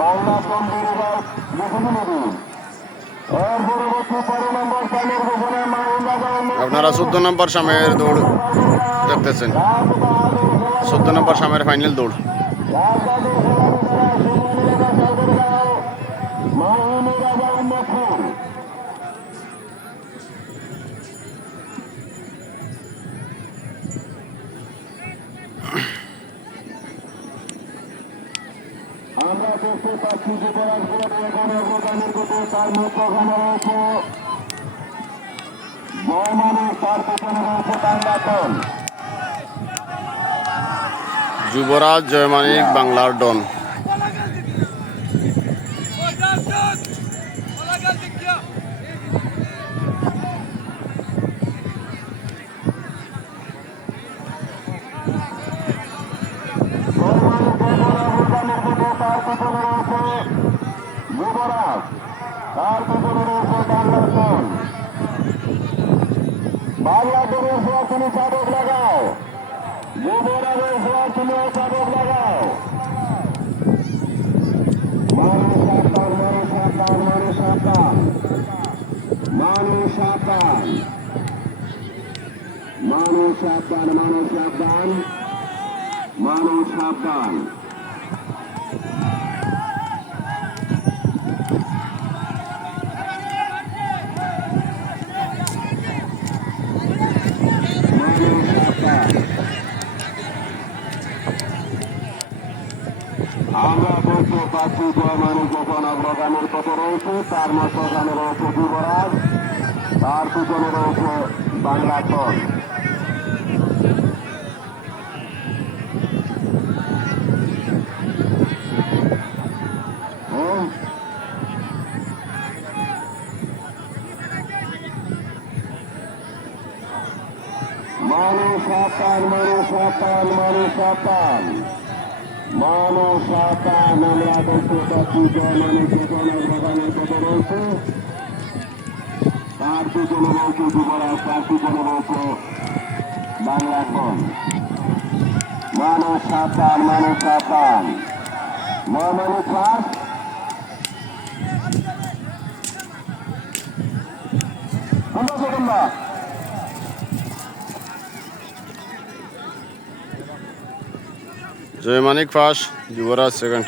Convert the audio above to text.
Bangla computer এর পরবর্তী নম্বর আপনারা চোদ্দ নম্বর সামের দৌড় দেখতেছেন। চোদ্দ নম্বর সামের ফাইনাল দৌড়। আমরা দেখতে পাচ্ছি যে বরাজ তার মুখ রয়েছে। বহুমানুষ তার পেছনে রয়েছে বাংলাটন যুবরাজ জয়মানিক বাংলার ডন। বাংলাদেশের তুমি চাদক লাগাও। যুবরাজের তুমি চাদক মানুষ আহ্বান মানুষ আহ্বান মানুষ আহ্বান মানুষ আহ্বান আমরা বলতে পারছি যে মানুষ যখন অগ্রগামীর পথে রয়েছে, তার মতো রয়েছে যুবরাজ। তার পিছনে রয়েছে বাংলা দল মানুষ আকান মানুষ আকান মানুষ আকান মানুষ আকান আমরা বলতে পারছি জয় মানুষ জনের বাগানের কথা রয়েছে সাহায্য চলে রয়েছে যুবরাজ প্রার্থী চলে রয়েছে বাংলার দল মানুষ সাবধান মানুষ সাবধান মানুষ ফার্স্ট পনেরো সেকেন্ড জয়মানিক যুবরাজ সেকেন্ড